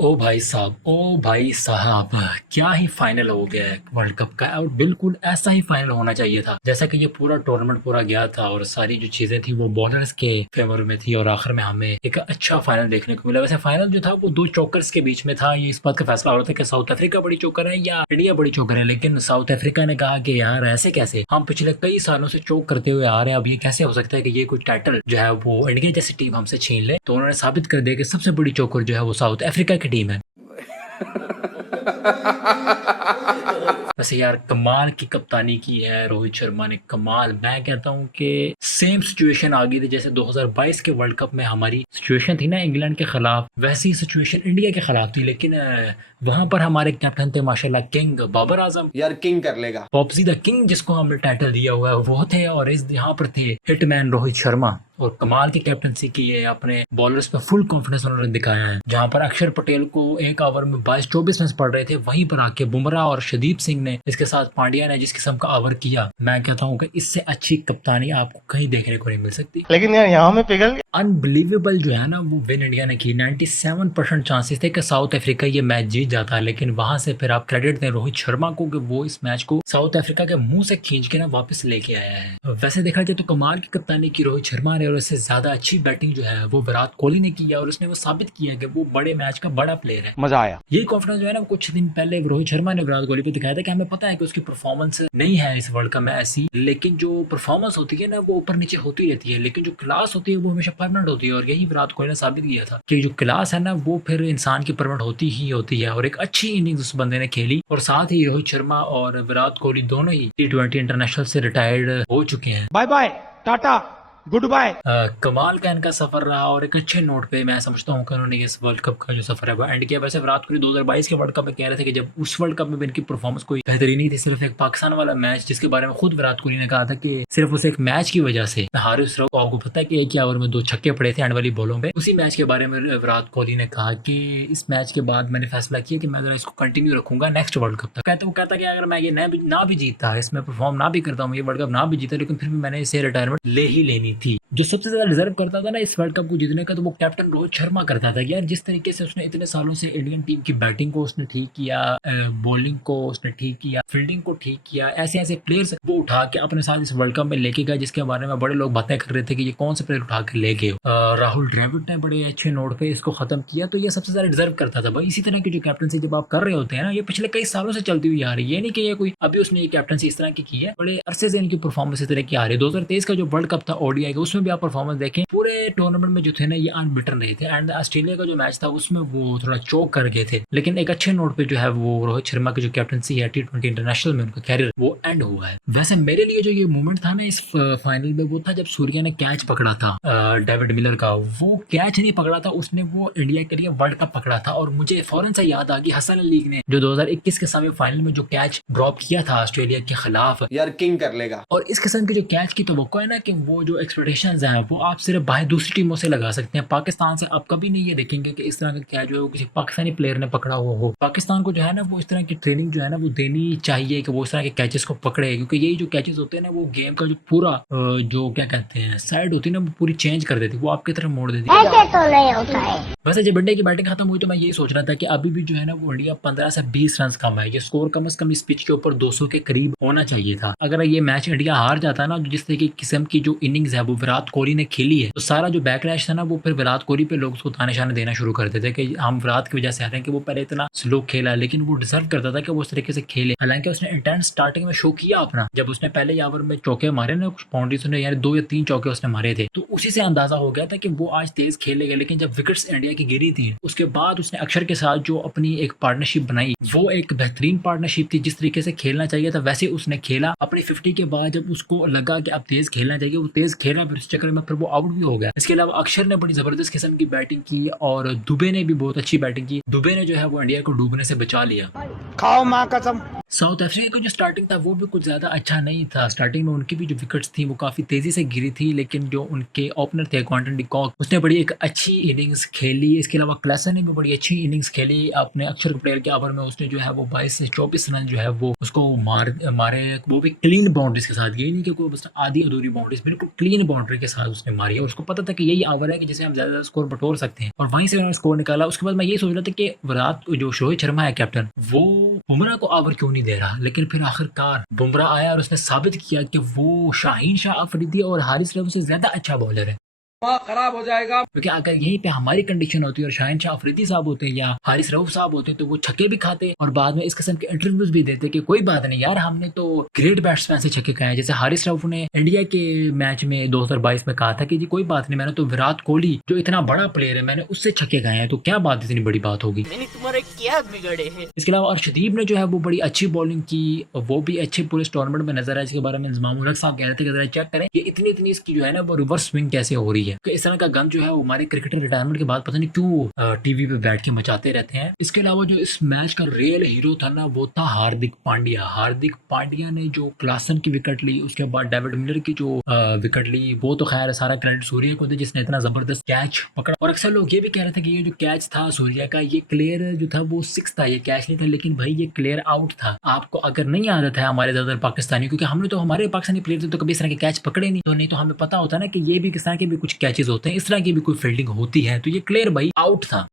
ओ भाई साहब, ओ भाई साहब, क्या ही फाइनल हो गया है वर्ल्ड कप का। और बिल्कुल ऐसा ही फाइनल होना चाहिए था जैसा कि ये पूरा टूर्नामेंट पूरा गया था और सारी जो चीजें थी वो बॉलर्स के फेवर में थी और आखिर में हमें एक अच्छा फाइनल देखने को मिला। वैसे फाइनल जो था वो दो चोकर्स के बीच में था। ये इस बात का फैसला हो रहा था कि साउथ अफ्रीका बड़ी चोकर है या इंडिया बड़ी चोकर है, लेकिन साउथ अफ्रीका ने कहा कि यार ऐसे कैसे, हम पिछले कई सालों से चोक करते हुए आ रहे हैं, अब ये कैसे हो सकता है कि ये कोई टाइटल जो है वो इंडिया जैसी टीम हमसे छीन ले। तो उन्होंने साबित कर दिया कि सबसे बड़ी चोकर जो है वो साउथ अफ्रीका की टीम है। वैसे यार कमाल की कप्तानी की है रोहित शर्मा ने, कमाल। मैं कहता हूँ कि सेम सिचुएशन आ गई थी जैसे 2022 के वर्ल्ड कप में हमारी सिचुएशन थी ना इंग्लैंड के खिलाफ, वैसी सिचुएशन इंडिया के खिलाफ थी। लेकिन वहां पर हमारे कैप्टन थे माशाल्लाह किंग बाबर आजम। यार किंग कर लेगा, पॉप्सी द किंग जिसको हमने टाइटल दिया हुआ है वो थे, और इस यहाँ पर थे हिटमैन रोहित शर्मा। और कमाल की कैप्टनसी की है, अपने बॉलर्स पे फुल कॉन्फिडेंस उन्होंने दिखाया है। जहां पर अक्षर पटेल को एक ओवर में 22-24 रन पड़ रहे थे, वहीं पर आके बुमराह और शदीप सिंह ने, इसके साथ पांड्या ने जिस किस्म का ओवर किया, मैं कहता हूँ कि इससे अच्छी कप्तानी आपको कहीं देखने को नहीं मिल सकती। लेकिन यार यहाँ में पिघल गया। अनबिलीवेबल जो है ना वो विन इंडिया ने की। 97% चांसेस थे कि साउथ अफ्रीका ये मैच जीत जाता है, लेकिन वहां से फिर आप क्रेडिट दें रोहित शर्मा को कि वो इस मैच को साउथ अफ्रीका के मुंह से खींच के ना वापस लेके आया है। वैसे देखा जाए तो कमाल की कप्तानी की रोहित शर्मा ने, और इससे ज्यादा अच्छी बैटिंग जो है वो विराट कोहली ने की है, और उसने वो साबित किया कि वो बड़े मैच का बड़ा प्लेयर है। मजा आया। ये कॉन्फिडेंस जो है ना कुछ दिन पहले रोहित शर्मा ने विराट कोहली को दिखाया था कि हमें पता है कि उसकी परफॉर्मेंस नहीं है इस वर्ल्ड कप में ऐसी, लेकिन जो परफॉर्मेंस होती है ना वो ऊपर नीचे होती रहती है, लेकिन जो क्लास होती है वो हमेशा परमानेंट होती है। और यही विराट कोहली ने साबित किया था कि जो क्लास है ना वो फिर इंसान की परमानेंट होती ही होती है। और एक अच्छी इनिंग्स उस बंदे ने खेली, और साथ ही रोहित शर्मा और विराट कोहली दोनों ही T20 इंटरनेशनल से रिटायर्ड हो चुके हैं। Bye bye, tata, goodbye. कमाल का इनका सफर रहा, और एक अच्छे नोट पे मैं समझता हूँ कि उन्होंने इस वर्ल्ड कप का जो सफर है वो एंड किया। वैसे विराट कोहली 2022 के वर्ल्ड कप में कह रहे थे कि जब उस वर्ल्ड कप में भी इनकी परफॉर्मेंस कोई बेहतरीन नहीं थी, सिर्फ एक पाकिस्तान वाला मैच जिसके बारे में खुद विराट कोहली ने कहा था कि सिर्फ उस एक मैच की वजह से हारिस रऊफ, आपको पता है कि एक ही ओवर में 2 छक्के पड़े थे एंड वाली बॉलों पे, उसी मैच के बारे में विराट कोहली ने कहा कि इस मैच के बाद मैंने फैसला किया कि मैं जरा इसको कंटिन्यू रखूंगा नेक्स्ट वर्ल्ड कप तक। वो कहता कि अगर मैं ये ना भी जीता, इसमें परफॉर्म ना भी करता हूँ, ये वर्ल्ड कप ना भी जीता, लेकिन फिर भी मैंने इसे रिटायरमेंट ले ही लेनी थी। जो सबसे ज्यादा डिजर्व करता था ना इस वर्ल्ड कप को जीतने का, तो वो कैप्टन रोहित शर्मा करता था। यार जिस तरीके से उसने इतने सालों से इंडियन टीम की बैटिंग को उसने ठीक किया, बॉलिंग को उसने ठीक किया, फील्डिंग को ठीक किया, ऐसे ऐसे प्लेयर्स वो उठा के अपने साथ इस वर्ल्ड कप में लेके गया जिसके बारे में बड़े लोग बातें कर रहे थे कि ये कौन से प्लेयर उठा के ले गए। राहुल द्रविड़ ने बड़े अच्छे नोट पे इसको खत्म किया, तो ये सबसे ज्यादा डिजर्व करता था भाई। इसी तरह की जो कैप्टनसी जब आप कर रहे होते हैं ना, ये पिछले कई सालों से चलती हुई आ रही है, ये नहीं कि ये कोई अभी उसने ये कैप्टनसी इस तरह की है, बड़े अरसे से इनकी परफॉर्मेंस इस तरह की आ रही है। 2023 का जो वर्ल्ड कप था ओडीआई का, उसमें भी आप परफॉर्मेंस देखें, पूरे टूर्नामेंट में जो थे ना ये अनबिटन रहे थे, एंड ऑस्ट्रेलिया का जो मैच था उसमें वो थोड़ा चोक कर गए थे। लेकिन एक अच्छे नोट पे जो है वो रोहित शर्मा की जो कैप्टनसी है T20 इंटरनेशनल में उनका कैरियर वो एंड हुआ है। वैसे मेरे लिए जो ये मोमेंट था ना इस फाइनल में, वो था जब सूर्या ने कैच पकड़ा था डेविड मिलर का। वो कैच नहीं पकड़ा था उसने, वो इंडिया के लिए वर्ल्ड कप पकड़ा था। और मुझे फौरन से याद आ गई हसन अली ने जो 2021 के सेमीफाइनल में जो कैच ड्रॉप किया था ऑस्ट्रेलिया के खिलाफ। यार किंग कर लेगा। और इस किस्म के जो कैच की तो है ना कि वो जो एक्सपेक्टेशंस हैं वो आप सिर्फ बाहर दूसरी टीमों से लगा सकते हैं। पाकिस्तान से आप कभी नहीं ये देखेंगे कि इस तरह का कैच जो है वो किसी पाकिस्तानी प्लेयर ने पकड़ा हुआ हो। पाकिस्तान को जो है ना वो इस तरह की ट्रेनिंग जो है ना वो देनी चाहिए कि वो इस तरह के कैचेस को पकड़े, क्योंकि यही जो कैचेस होते हैं ना वो गेम का जो पूरा जो क्या कहते हैं साइड होती है ना वो पूरी चेंज कर देती है, वो आपकी तरफ मोड़ देती है। ऐसे तो नहीं होता है। वैसे जब इंडिया की बैटिंग खत्म हुई तो मैं यही सोच रहा था कि अभी भी जो है ना वो इंडिया 15 से 20 रन कम है। ये स्कोर कम से कम इस पिच के ऊपर 200 के करीब होना चाहिए था। अगर ये मैच इंडिया हार जाता है ना, जिस तरीके की किस्म की जो इनिंग्स है वो विराट कोहली ने खेली है, तो सारा जो बैकलैश था ना वो फिर विराट कोहली पे लोग उसको ताने शाने देना शुरू करते थे कि हम विराट की वजह से आ रहे हैं कि वो पहले इतना स्लो खेला, लेकिन वो डिजर्व करता था कि वो उस तरीके से खेले। हालांकि उसने इंटेंस स्टार्टिंग में शो किया अपना, जब उसने पहले ओवर में चौके मारे ना, कुछ बाउंड्रीज ने यानी 2 या 3 चौके उसने मारे थे, तो उसी से अंदाजा हो गया था कि वो आज तेज खेलेगा। लेकिन जब विकेट्स इंडिया की गिरी थी उसके बाद उसने अक्षर के साथ जो अपनी एक पार्टनरशिप बनाई, वो एक बेहतरीन पार्टनरशिप थी। जिस तरीके से खेलना चाहिए था वैसे उसने खेला। अपनी 50 के बाद जब उसको लगा कि अब तेज खेलना चाहिए, वो तेज खेला, फिर इस चक्कर में फिर वो आउट भी हो गया। इसके अलावा अक्षर ने बड़ी जबरदस्त किस्म की बैटिंग की, और दुबे ने भी बहुत अच्छी बैटिंग की। दुबे ने जो है वो इंडिया को डूबने से बचा लिया। खाओ माँ कसम। साउथ अफ्रीका का जो स्टार्टिंग था वो भी कुछ ज़्यादा अच्छा नहीं था। स्टार्टिंग में उनकी भी जो विकेट्स थी वो काफ़ी तेज़ी से गिरी थी, लेकिन जो उनके ओपनर थे क्वांटन डी कॉक, उसने बड़ी एक अच्छी इनिंग्स खेली। इसके अलावा क्लासन ने भी बड़ी अच्छी इनिंग्स खेली। अपने अक्षर पटेल के ओवर में उसने जो है वो 22 से 24 रन जो है वो उसको मारे, वो भी क्लीन बाउंड्रीज के साथ। यही नहीं कि कोई बस आधी अधूरी बाउंड्रीज, बिल्कुल क्लीन बाउंड्री के साथ उसने मारी है। उसको पता था कि यही ओवर है कि जिसे हम ज़्यादा स्कोर बटोर सकते हैं, और वहीं से उन्होंने स्कोर निकाला। उसके बाद मैं ये सोच रहा था कि विराट जो रोहित शर्मा है कैप्टन, वो बुमराह को ओवर क्यों नहीं दे रहा, लेकिन फिर आखिरकार बुमराह आया और उसने साबित किया कि वो शाहीन शाह अफरीदी और हारिस रऊफ से ज्यादा अच्छा बॉलर है। खराब हो जाएगा। क्योंकि अगर यहीं पे हमारी कंडीशन होती है और शाहीन शाह अफरीदी साहब होते हैं या हारिस रऊफ साहब होते हैं, तो वो छक्के भी खाते और बाद में इस किस्म के इंटरव्यूज भी देते कि कोई बात नहीं यार, हमने तो ग्रेट बैट्समैन से छक्के खाए। जैसे हारिस रऊफ ने इंडिया के मैच में 2022 में कहा था कि जी कोई बात नहीं, मैंने तो विराट कोहली जो इतना बड़ा प्लेयर है मैंने उससे छक्के खाए हैं, तो क्या बात इतनी बड़ी बात होगी। मैंने तुम्हारे क्या बिगड़े हैं। इसके अलावा अर्शदीप ने जो है वो बड़ी अच्छी बॉलिंग की, वो भी अच्छे पूरे टूर्नामेंट में नजर आया। इसके बारे में इंजमाम उल हक साहब कह रहे थे कि जरा चेक करें कि इतनी इसकी जो है ना वो रिवर्स स्विंग कैसे हो रही है। कि इस तरह का गन जो है वो हमारे क्रिकेटर रिटायरमेंट के बाद पता नहीं क्यों टीवी पे बैठ के मचाते रहते हैं। इसके अलावा जो इस मैच का रियल हीरो था ना वो था हार्दिक पांड्या। हार्दिक पांड्या ने जो क्लासन की विकेट ली, उसके बाद डेविड मिलर की जो विकेट ली, वो तो खैर सारा क्रेडिट सूर्या को था जिसने इतना जबरदस्त कैच पकड़ा। और अक्सर लोग ये भी कह रहे थे कि ये जो कैच था सूर्या का, ये क्लियर जो था वो 6 था, ये कैच नहीं था। लेकिन भाई ये क्लियर आउट था। आपको अगर नहीं आदत है हमारे ज्यादातर पाकिस्तानी, क्योंकि हमने तो हमारे पाकिस्तानी प्लेयर थे तो कभी इस तरह के कैच पकड़े नहीं तो हमें पता होता ना कि ये भी किस तरह के भी कुछ कैचेस होते हैं, इस तरह की भी कोई फील्डिंग होती है। तो ये क्लियर भाई आउट था।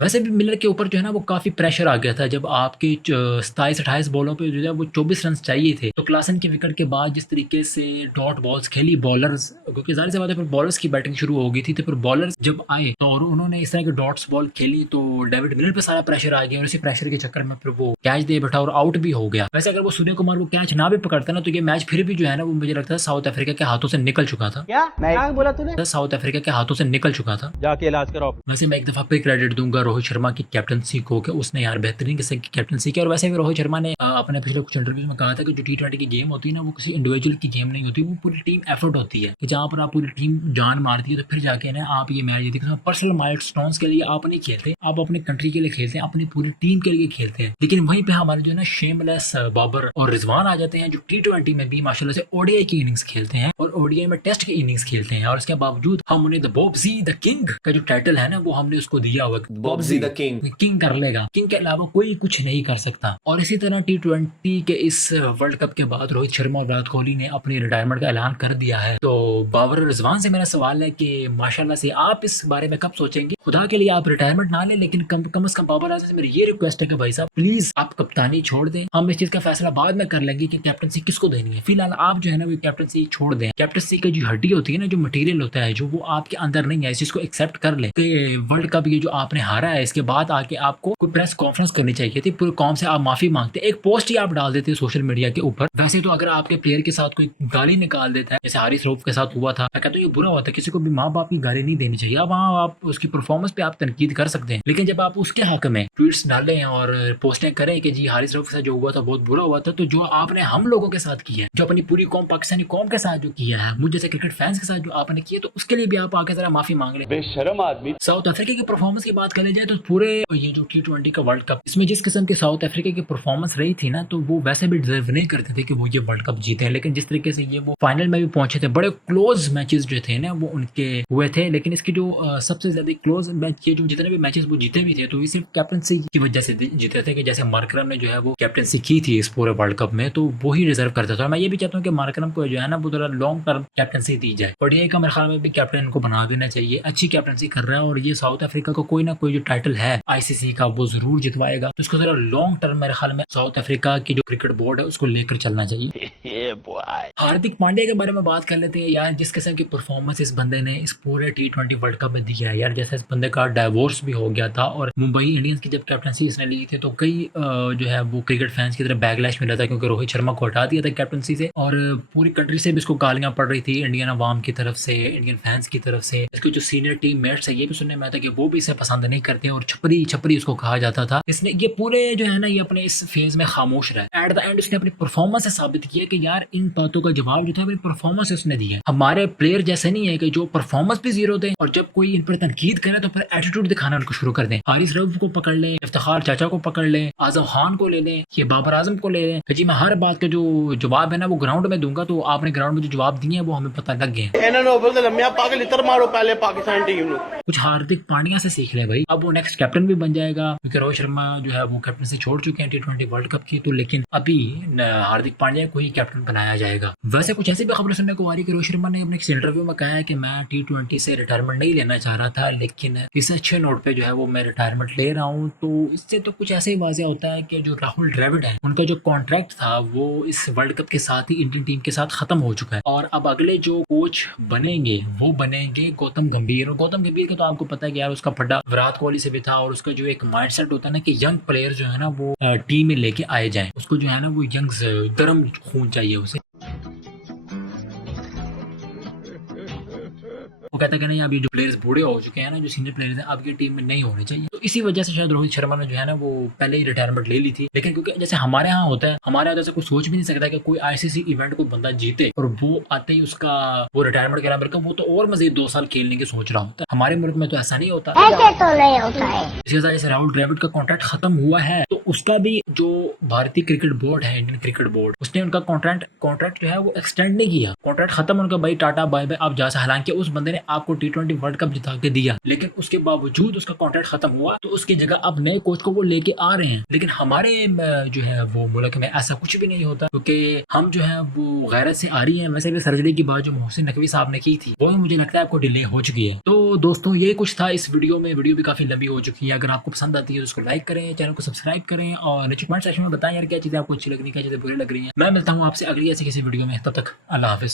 वैसे भी मिलर के ऊपर जो है ना वो काफी प्रेशर आ गया था। जब आपके 27-28 बॉलों पे जो है वो 24 रन चाहिए थे, तो क्लासन की विकेट के बाद जिस तरीके से डॉट बॉल्स खेली बॉलर्स, क्योंकि जाहिर सी बात है फिर बॉलर्स की बैटिंग शुरू हो गई थी, तो फिर बॉलर्स जब आए तो और उन्होंने इस तरह की डॉट्स बॉल खेली तो डेविड मिलर पे सारा प्रेशर आ गया और इसी प्रेशर के चक्कर में फिर वो कैच दे बैठा और आउट भी हो गया। वैसे अगर वो सूर्य कुमार वो कैच ना भी पकड़ता ना तो ये मैच फिर भी जो है ना वो मुझे लगता है साउथ अफ्रीका के हाथों से निकल चुका था। क्या बोला तूने? साउथ अफ्रीका के हाथों से निकल चुका था। जाके इलाज कराओ। वैसे मैं एक दफा पे क्रेडिट दूंगा रोहित शर्मा की कैप्टनसी को कि उसने यार बेहतरीन किस्म की कैप्टनसी की। और वैसे भी रोहित शर्मा ने अपने पिछले कुछ इंटरव्यूज में कहा था कि जो T20 की गेम होती है ना वो किसी इंडिविजुअल की गेम नहीं होती, वो पूरी टीम एफर्ट होती है कि जहाँ पर आप पूरी टीम जान मारती है तो फिर जाके ना आप ये मैच जीतते। पर्सनल माइलस्टोन्स के लिए आप नहीं खेलते, आप अपने कंट्री के लिए खेलते हैं, अपनी पूरी टीम के लिए खेलते हैं। लेकिन वहीं पे हमारे जो है ना शेमलेस बाबर और रिजवान आ जाते हैं जो T20 में भी माशाल्लाह से ओडीआई की इनिंग्स खेलते हैं और ओडीआई में टेस्ट की इनिंग्स खेलते हैं, और इसके बावजूद हम उन्हें द बॉब्जी द किंग का जो टाइटल है ना वो हमने उसको दिया हुआ। बॉब्जी द किंग कर लेगा, किंग के अलावा कोई कुछ नहीं कर सकता। और इसी तरह T20 के इस वर्ल्ड कप के बाद रोहित शर्मा और विराट कोहली ने अपनी रिटायरमेंट का ऐलान कर दिया है। तो बाबर और रिजवान से मेरा सवाल है कि माशाल्लाह से आप इस बारे में कब सोचेंगे? खुदा के लिए आप रिटायरमेंट ना लें, लेकिन कम से कम बाबर आजम से मेरी ये रिक्वेस्ट है कि भाई साहब प्लीज आप कप्तानी छोड़ दें। हम इस चीज का फैसला बाद में कर लेंगे कि कैप्टनसी किसको देनी है। फिलहाल आप जो है ना वो कैप्टनसी छोड़ दें। कैप्टनसी की जो हड्डी होती है ना, जो मटेरियल होता है, जो वो आपके अंदर नहीं है, इस चीज को एक्सेप्ट कर ले कि वर्ल्ड कप ये जो आपने हारा है इसके बाद आके आपको कोई प्रेस कॉन्फ्रेंस करनी चाहिए थी, पूरे कौम से आप माफी मांगते, एक पोस्ट ही आप डाल देते सोशल मीडिया के ऊपर। वैसे तो अगर आपके प्लेयर के साथ कोई गाली निकाल देता है, जैसे हारिस रऊफ के साथ हुआ था, मैं कहता हूँ ये बुरा होता है। किसी को भी माँ बाप की गाली नहीं देनी चाहिए। वहाँ आप उसकी परफॉर्मेंस पे आप तनकीद कर सकते हैं, लेकिन जब आप उसके हक में ट्वीट्स डालें और पोस्टें करें कि जी हारिस रऊफ के साथ जो हुआ था बहुत बुरा हुआ था, तो जो आपने हम लोगों के साथ किया है, जो अपनी पूरी कौम पाकिस्तानी कौम के साथ जो किया है, मुझे जैसे क्रिकेट फैंस के साथ जो आपने किया, तो उसके लिए भी आप आके जरा माफी मांग लें। बेशरम आदमी। साउथ अफ्रीका की परफॉर्मेंस की बात करें जाए तो पूरे ये जो T20 का वर्ल्ड कप, इसमें जिस किस्म की साउथ अफ्रीका की परफॉर्मेंस रही थी ना, तो वो वैसे भी डिजर्व नहीं करते थे कि वो ये वर्ल्ड कप जीते हैं। लेकिन जिस तरीके से ये वो फाइनल में भी पहुंचे थे, बड़े क्लोज मैचेस जो थे ना वो उनके हुए थे। लेकिन इसकी जो सबसे ज्यादा क्लोज मैच, ये जो जितने भी मैचेस वो जीते भी थे, तो ये सिर्फ कैप्टनसी की वजह से जीते थे कि जैसे मार्करम ने जो है वो कैप्टनसी की थी इस पूरे वर्ल्ड कप में, तो वो ही डिजर्व करता था। मैं ये भी चाहता हूँ कि मार्करम को जो है ना वो थोड़ा लॉन्ग टर्म कैप्टनसी दी जाए। ओडीआई का मेरे ख्याल में भी कैप्टन इनको बना देना चाहिए। अच्छी कैप्टनसी कर रहा है और ये साउथ अफ्रीका को कोई ना कोई जो टाइटल है आईसीसी का वो जरूर जितवाएगा। तो इसको जरा लॉन्ग टर्म मेरे ख्याल में साउथ अफ्रीका की जो क्रिकेट बोर्ड है उसको लेकर चलना चाहिए। हार्दिक पांड्या के बारे में बात कर लेते हैं यार। जिस किस्म की परफॉर्मेंस इस बंदे ने इस पूरे T20 वर्ल्ड कप में दिया है यार, जैसे इस बंदे का डाइवोर्स भी हो गया था और मुंबई इंडियंस की जब कैप्टनसी इसने ली थी तो कई जो है वो क्रिकेट फैंस की तरफ बैकलैश मिला था, क्योंकि रोहित शर्मा को हटा दिया था कैप्टनसी से और पूरी कंट्री से भी इसको गालियां पड़ रही थी, इंडियन अवाम की तरफ से, इंडियन फैंस की तरफ से। इसके जो सीनियर टीम मेट्स है ये भी सुनने में आया था कि वो भी इसे पसंद नहीं करते और छपरी उसको कहा जाता था। इसने ये पूरे जो है ना ये अपने इस फेज में खामोश रहा। एट द एंड उसने अपनी परफॉर्मेंस से साबित किया कि यार इन बातों का जवाब जो था अपनी परफॉर्मेंस उसने दिया है। हमारे प्लेयर जैसे नहीं है कि जो परफॉर्मेंस भी जीरो दें और जब कोई इन पर तनकीद करे तो फिर एटीट्यूड दिखाना उनको शुरू कर दें। हारिस रऊफ को पकड़ लें, इफ्तिखार चाचा को पकड़ लें, आजम खान को ले लें, ये बाबर आजम को ले लें। जी मैं हर बात का जो जवाब है ना वो ग्राउंड में दूंगा, तो आपने ग्राउंड में जो जवाब दिए हैं वो हमें पता लग गए हैं। कुछ हार्दिक पांड्या से सीख ले भाई, अब वो नेक्स्ट कैप्टन भी बन जाएगा क्योंकि रोहित शर्मा जो है वो कैप्टन से छोड़ चुके हैं T20 वर्ल्ड कप की, तो लेकिन अभी हार्दिक पांड्या को ही कैप्टन बनाया जाएगा। वैसे कुछ ऐसी भी खबर सुनने को आ रही है कि रोहित शर्मा ने अपने इंटरव्यू में कहा है कि मैं T20 से रिटायरमेंट नहीं लेना चाह रहा था, लेकिन इस अच्छे नोट पे जो है वो मैं रिटायरमेंट ले रहा हूँ। तो इससे तो कुछ ऐसे ही वाज़ेह होता है कि जो राहुल द्रविड़ है उनका जो कॉन्ट्रैक्ट था वो इस वर्ल्ड कप के साथ ही इंडियन टीम के साथ खत्म हो चुका है और अब अगले जो कोच बनेंगे वो बनेंगे गौतम गंभीर। और गौतम गंभीर का तो आपको पता है कि यार उसका फड्डा विराट कोहली से भी था और उसका जो एक माइंडसेट होता है ना कि यंग प्लेयर जो है ना वो टीम में लेके आए जाएं, उसको जो है ना वो यंग गर्म खून चाहिए उसे। वो कहता है कि नहीं, अब ये जो प्लेयर्स बूढ़े हो चुके हैं ना, जो सीनियर प्लेयर्स हैं, अब ये टीम में नहीं होने चाहिए। तो इसी वजह से शायद रोहित शर्मा ने जो है ना वो पहले ही रिटायरमेंट ले ली थी। लेकिन क्योंकि जैसे हमारे यहाँ होता है, हमारे यहाँ जैसे कोई सोच भी नहीं सकता कि कोई ICC इवेंट को बंदा जीते और वो आते ही उसका वो रिटायरमेंट करा, बल्कि वो तो और मजीद 2 साल खेलने की सोच रहा होता है। हमारे मुल्क में तो ऐसा नहीं होता, ऐसे तो नहीं होता है। इसके साथ जैसे राहुल द्रविड़ का कॉन्ट्रैक्ट खत्म हुआ है तो उसका भी जो भारतीय क्रिकेट बोर्ड है, इंडियन क्रिकेट बोर्ड, उसने उनका कॉन्ट्रैक्ट जो है वो एक्सटेंड नहीं किया। कॉन्ट्रैक्ट खत्म, उनका भाई टाटा बाय बाय आप जा से। हालांकि उस बंदे ने आपको T20 वर्ल्ड कप जिता के दिया, लेकिन उसके बावजूद उसका कॉन्ट्रैक्ट खत्म हुआ तो उसकी जगह अब नए कोच को वो लेके आ रहे हैं। लेकिन हमारे जो है वो मुल्क में ऐसा कुछ भी नहीं होता क्योंकि हम जो है वो गैरत से आ रही है। वैसे भी सर्जरी की बात जो मोहसिन नकवी साहब ने की थी वो मुझे लगता है आपको डिले हो चुकी है। तो दोस्तों ये कुछ था इस वीडियो में। वीडियो भी काफी लंबी हो चुकी है। अगर आपको पसंद आती है तो उसको लाइक करें, चैनल को सब्सक्राइब करें और नीचे कमेंट सेक्शन में बताएं यार क्या चीजें आपको अच्छी लग रही है, क्या चीजें बुरी लग रही है। मैं मिलता हूँ आपसे अगली ऐसी किसी वीडियो में, तब तक अल्लाह हाफिज।